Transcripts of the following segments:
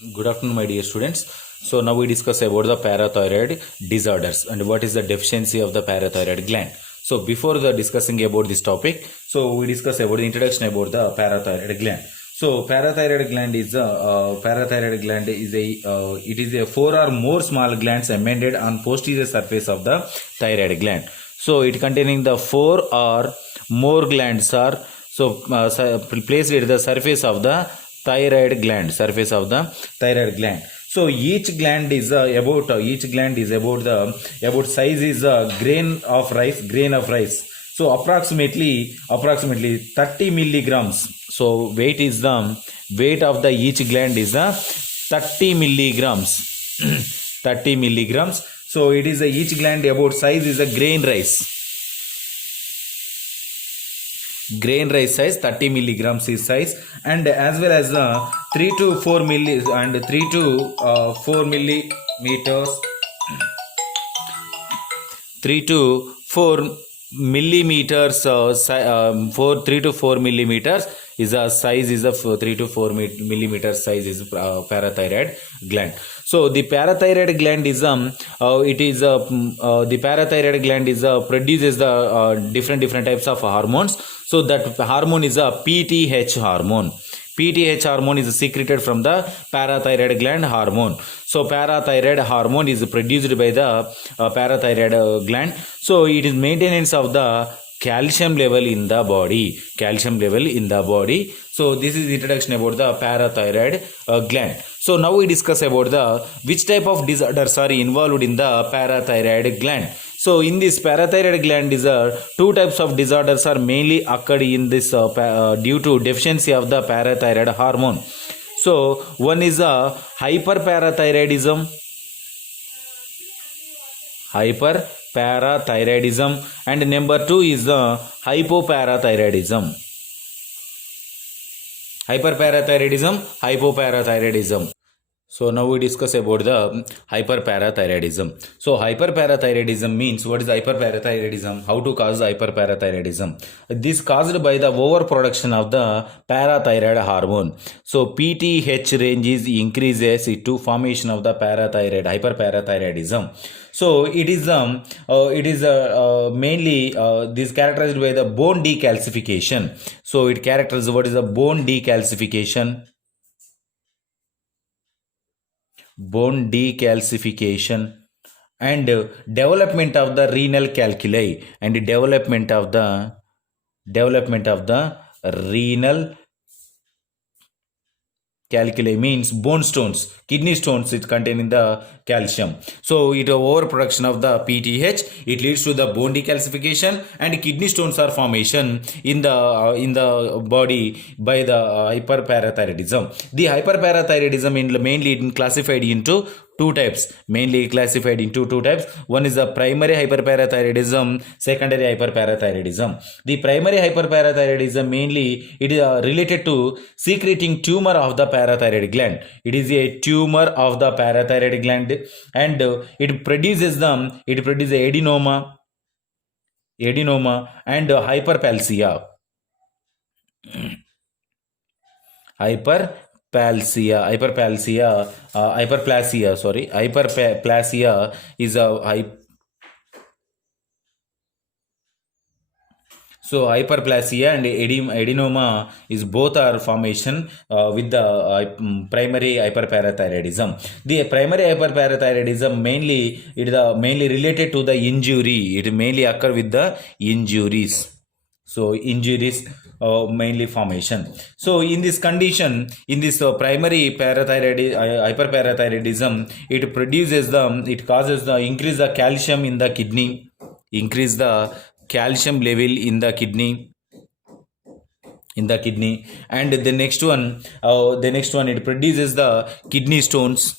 Good afternoon, my dear students. So now we discuss about the parathyroid disorders and what is the deficiency of the parathyroid gland. So before the discussing about this topic, so we discuss about the introduction about the parathyroid gland. So parathyroid gland is it is a four or more small glands embedded on posterior surface of the thyroid gland. So it containing the four or more glands are placed at the surface of the thyroid gland. So each gland is about size is a grain of rice. So approximately 30 milligrams. So weight of the each gland is 30 milligrams. 30 milligrams. So it is each gland about size is a grain rice size 30 milligrams is size, and as well as 3 to 4 milli and 3 to 4 millimeters 3 to 4 millimeters 3 to 4 millimeters is a size is of 3 to 4 millimeter size is parathyroid gland. So the parathyroid gland is the parathyroid gland is produces the different types of hormones. So that hormone is a PTH hormone. PTH hormone is secreted from the parathyroid gland hormone. So parathyroid hormone is produced by the parathyroid gland. So it is maintenance of the calcium level in the body. So this is introduction about the parathyroid gland. So now we discuss about the which type of disorders are involved in the parathyroid gland. So in this parathyroid gland two types of disorders are mainly occurred in this due to deficiency of the parathyroid hormone. So one is hyperparathyroidism and number two is the hypoparathyroidism. So now we discuss about the hyperparathyroidism. So hyperparathyroidism means, what is hyperparathyroidism? How to cause hyperparathyroidism? This caused by the overproduction of the parathyroid hormone. So PTH range increases to formation of the hyperparathyroidism. So it is mainly this characterized by the bone decalcification. So it characterizes what is the bone decalcification and development of the renal calculi and development of the renal calculi means bone stones, kidney stones is containing the calcium. So it overproduction of the PTH, it leads to the bone decalcification and kidney stones are formation in the body by the hyperparathyroidism. The hyperparathyroidism mainly classified into two types. One is the primary hyperparathyroidism, secondary hyperparathyroidism. The primary hyperparathyroidism mainly it is related to secreting tumor of the parathyroid gland. It is a tumor of the parathyroid gland and it produces adenoma and hyperplasia. Hyperplasia is so hyperplasia and adenoma is both are formation with the primary hyperparathyroidism. The primary hyperparathyroidism mainly mainly related to the injury. It mainly occur with the injuries. So injuries mainly formation. So in this condition, in this primary hyperparathyroidism, it causes the increase the calcium in the kidney, increase the calcium level in the kidney, and the next one it produces the kidney stones.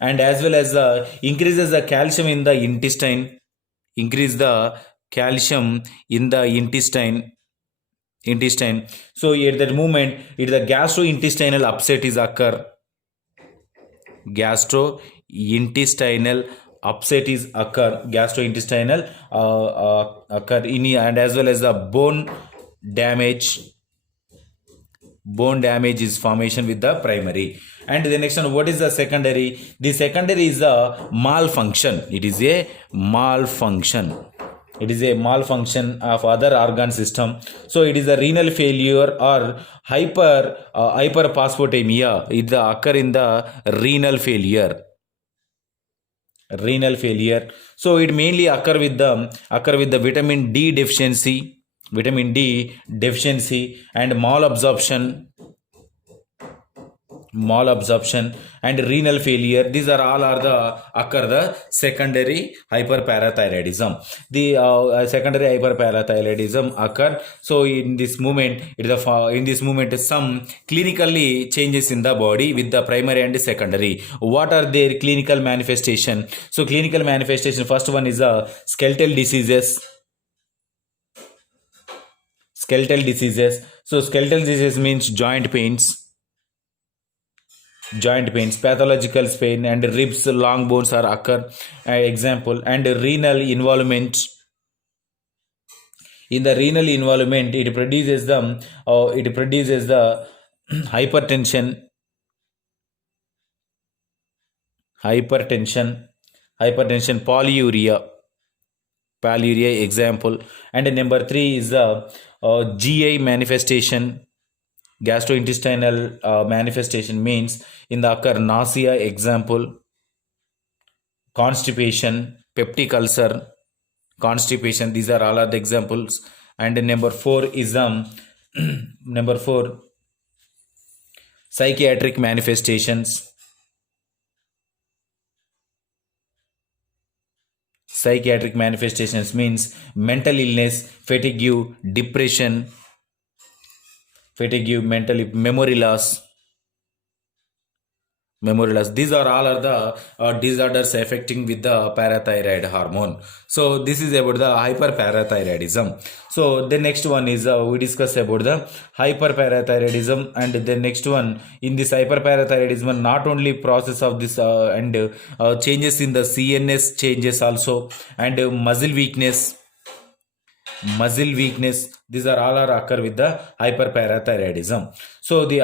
And as well as increases the calcium in the intestine, increase the calcium in the intestine. So at that moment the gastrointestinal upset is occur. Gastrointestinal occur in, and as well as the bone damage Bone damage is formation with the primary. And the next one, what is the secondary? The secondary is a malfunction. It is a malfunction. It is a malfunction of other organ system. So it is a renal failure or hyperphosphatemia. It occur in the renal failure. Renal failure. So it mainly occur with the vitamin D deficiency, and malabsorption and renal failure. These are all occur the secondary hyperparathyroidism. The secondary hyperparathyroidism occur. So in this movement, some clinically changes in the body with the primary and secondary. What are their clinical manifestation? So clinical manifestation, first one is skeletal diseases. So skeletal disease means joint pains, pathological pain, and ribs, long bones are occur. Example, and renal involvement. In the renal involvement, it produces the hypertension, polyuria example. And number 3 is the GI manifestation. Gastrointestinal manifestation means in the occur nausea example, constipation, peptic ulcer, constipation. These are all the examples. And number 4 is psychiatric manifestations. Psychiatric manifestations means mental illness, fatigue, depression, memory loss. These are all the disorders affecting with the parathyroid hormone. So this is about the hyperparathyroidism. So the next one is we discuss about the hyperparathyroidism. And the next one, in this hyperparathyroidism, not only process of this and changes in the CNS changes also, and muscle weakness. These are all occur with the hyperparathyroidism. So the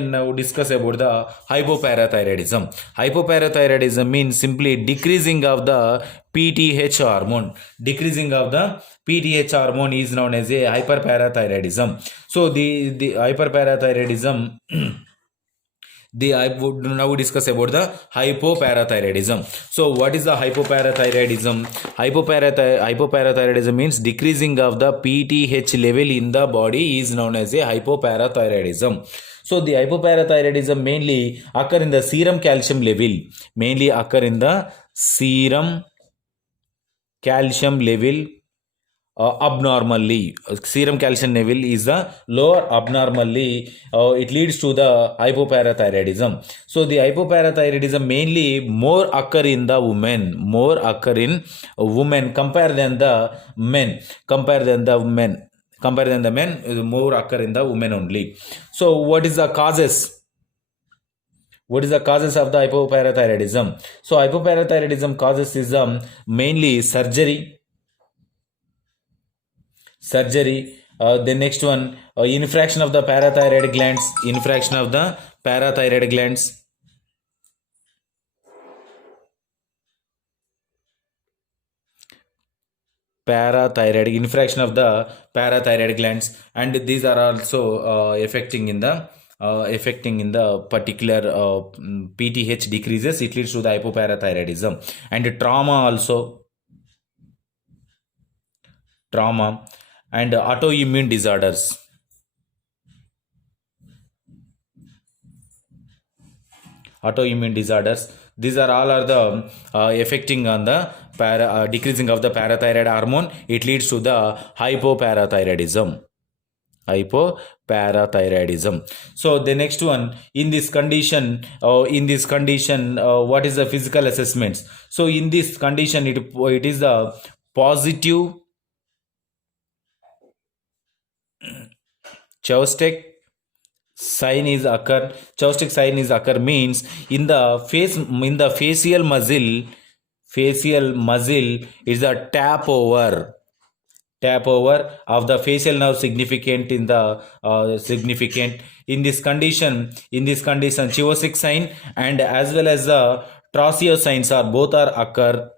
now discuss about the hypoparathyroidism. Hypoparathyroidism means simply decreasing of the PTH hormone. Decreasing of the PTH hormone is known as a hyperparathyroidism. So the hyperparathyroidism I would now discuss about the hypoparathyroidism. So what is the hypoparathyroidism? Hypoparathyroidism means decreasing of the PTH level in the body is known as a hypoparathyroidism. So the hypoparathyroidism mainly occur in the serum calcium level. Abnormally. Serum calcium level is lower abnormally. It leads to the hypoparathyroidism. So the hypoparathyroidism mainly more occur in the women, compare than the men, more occur in the women only. So what is the causes? What is the causes of the hypoparathyroidism? So hypoparathyroidism causes is mainly surgery. The next one, infraction of the parathyroid glands. Infraction of the parathyroid glands. Infraction of the parathyroid glands, and these are also affecting in the particular PTH decreases. It leads to the hypoparathyroidism. And trauma, and autoimmune disorders. These are all the affecting on the decreasing of the parathyroid hormone. It leads to the hypoparathyroidism. So the next one, in this condition, what is the physical assessments? So in this condition, it is the positive Chaustic sign is occur. Means in the facial muscle is a tap over. tap over of the facial nerve significant in the significant in this condition Chivosik sign and as well as the Trousseau signs are both are occur.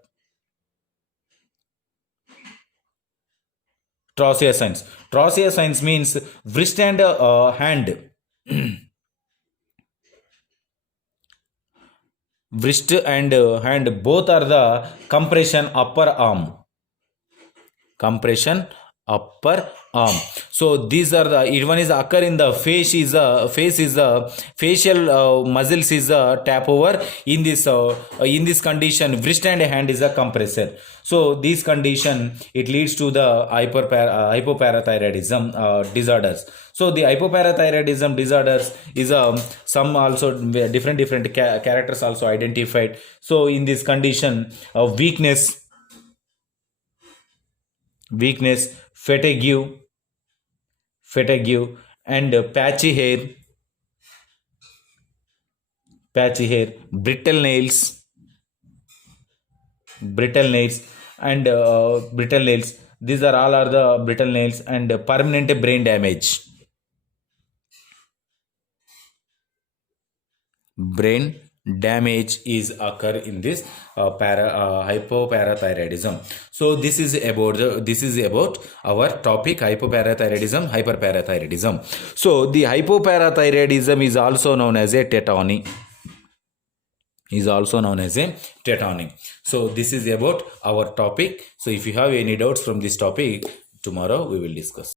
Trousseau signs means wrist and hand. Wrist and hand both are the compression upper arm. Compression upper arm. So these are the one is occur in the face is the facial muscles is a tap over in this condition wrist and hand is a compressor. So this condition it leads to the hypoparathyroidism disorders. So the hypoparathyroidism disorders is some also different characters also identified. So in this condition weakness, fatigue and patchy hair, brittle nails and brittle nails. These are all are the brittle nails and permanent brain damage. Brain damage is occur in this hypoparathyroidism. So this is about our topic hypoparathyroidism, hyperparathyroidism. So the hypoparathyroidism is also known as a tetany. So this is about our topic. So if you have any doubts from this topic, tomorrow we will discuss.